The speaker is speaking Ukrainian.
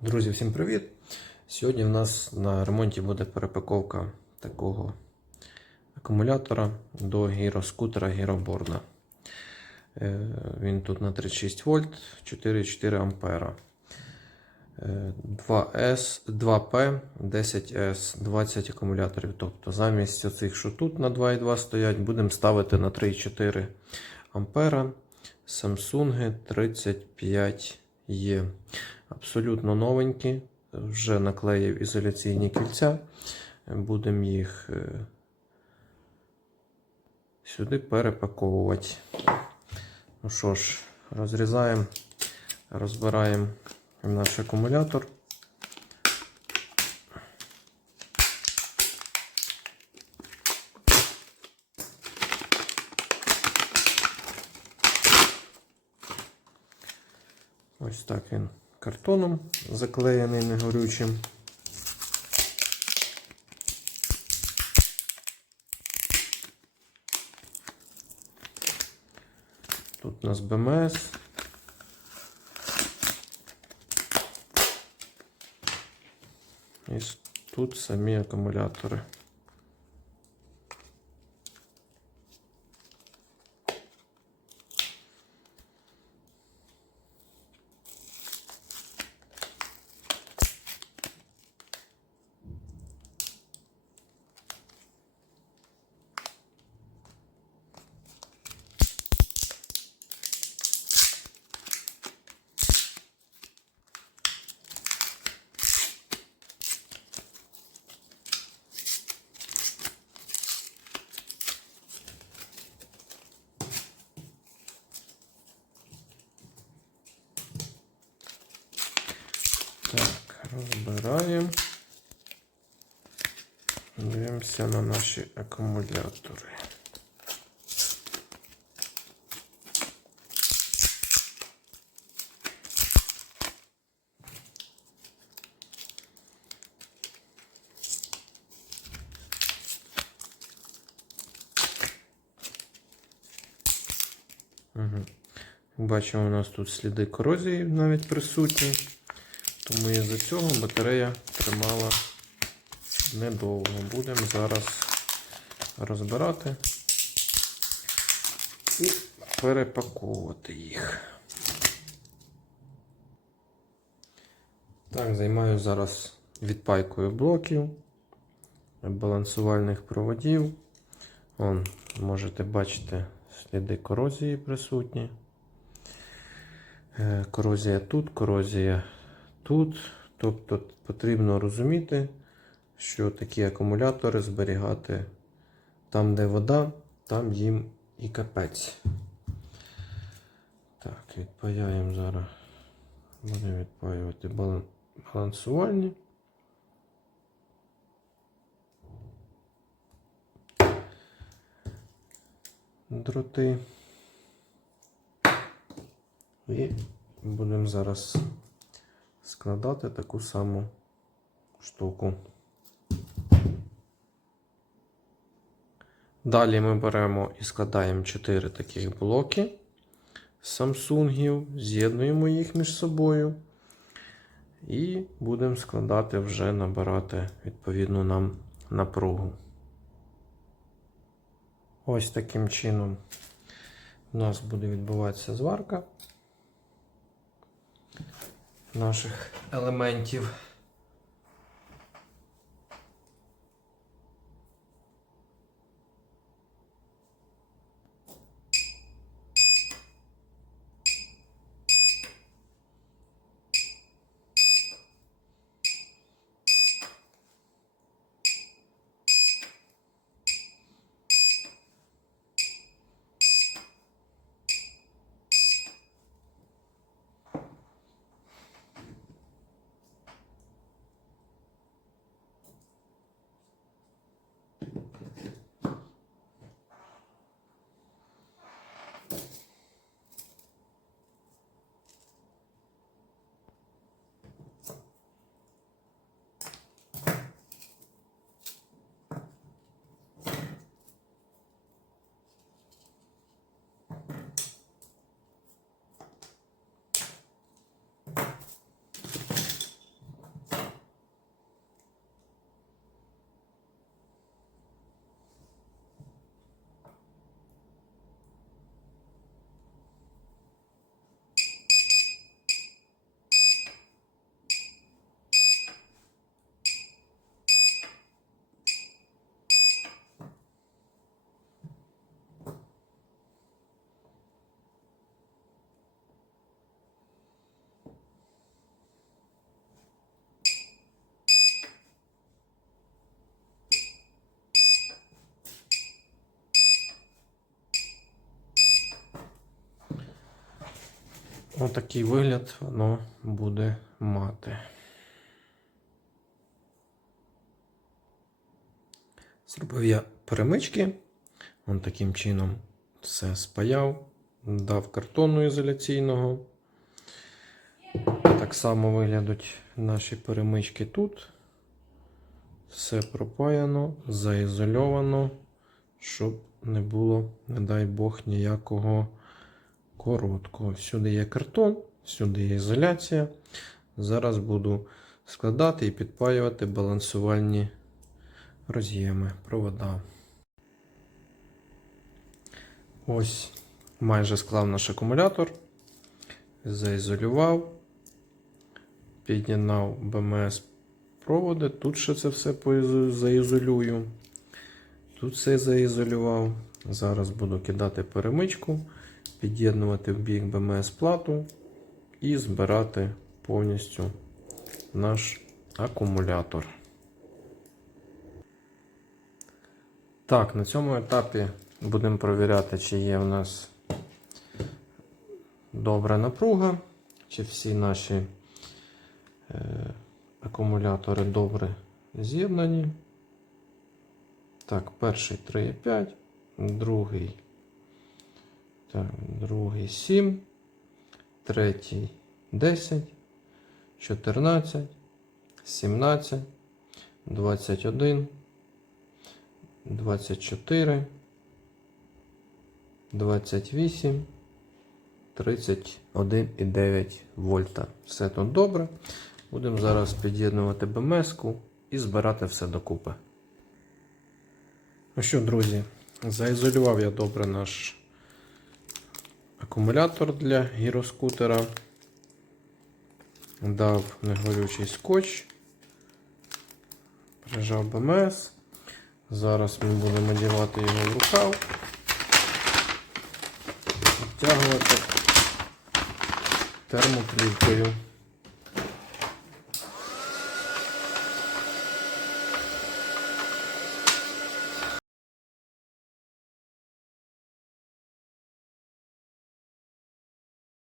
Друзі, всім привіт! Сьогодні в нас на ремонті буде перепаковка такого акумулятора до гіроскутера гіроборна. Е, Він тут на 36 вольт, 4,4 ампера. Е, 2S, 2P, 10S, 20 акумуляторів. Тобто замість оцих, що тут на 2,2 стоять, будемо ставити на 3,4 ампера. Samsung 35E. Абсолютно новенькі. Вже наклеїв ізоляційні кільця. Будемо їх е, сюди перепаковувати. Ну що ж, розрізаємо, розбираємо наш акумулятор. Ось так він картоном заклеєний негорючим. Тут у нас БМС. І тут самі акумулятори. Так, розбираємо. Дивимося на наші акумулятори. Угу. Бачимо, у нас тут сліди корозії навіть присутні. Тому із-за цього батарея тримала недовго. Будемо зараз розбирати і перепаковувати їх. Так, займаю зараз відпайкою блоків, балансувальних проводів. Вон, можете бачити, сліди корозії присутні. Е, Корозія тут, корозія тут. Тобто потрібно розуміти, що такі акумулятори зберігати там, де вода, там їм і капець. Так, відпаяємо зараз. Будемо відпаювати балансувальні. Дроти. І будемо зараз складати таку саму штуку. Далі ми беремо і складаємо 4 таких блоки Samsungів, з'єднуємо їх між собою і будемо складати вже набирати відповідну нам напругу. Ось таким чином у нас буде відбуватися зварка наших елементів. Отакий вигляд воно буде мати. Зробив я перемички. Он таким чином все спаяв, дав картону ізоляційного. Так само виглядуть наші перемички тут. Все пропаяно, заізольовано, щоб не було, не дай Бог, ніякого короткого. Всюди є картон, всюди є ізоляція. Зараз буду складати і підпаювати балансувальні роз'єми, провода. Ось майже склав наш акумулятор, заізолював, під'єднав БМС проводи. Тут ще це все заізолюю. Тут все заізолював. Зараз буду кидати перемичку, під'єднувати в бік БМС плату і збирати повністю наш акумулятор. Так, на цьому етапі будемо перевіряти, чи є в нас добра напруга, чи всі наші е, акумулятори добре з'єднані. Так, перший 3,5, другий, так, другий 7, третій 10, 14, 17, 21, 24, 28, 31,9 вольта. Все тут добре. Будемо зараз під'єднувати БМС-ку і збирати все докупи. Ну що, друзі, заізолював я добре наш акумулятор для гіроскутера. Дав негорючий скотч, прижав БМС. Зараз ми будемо надівати його в рукав, обтягувати термоплівкою.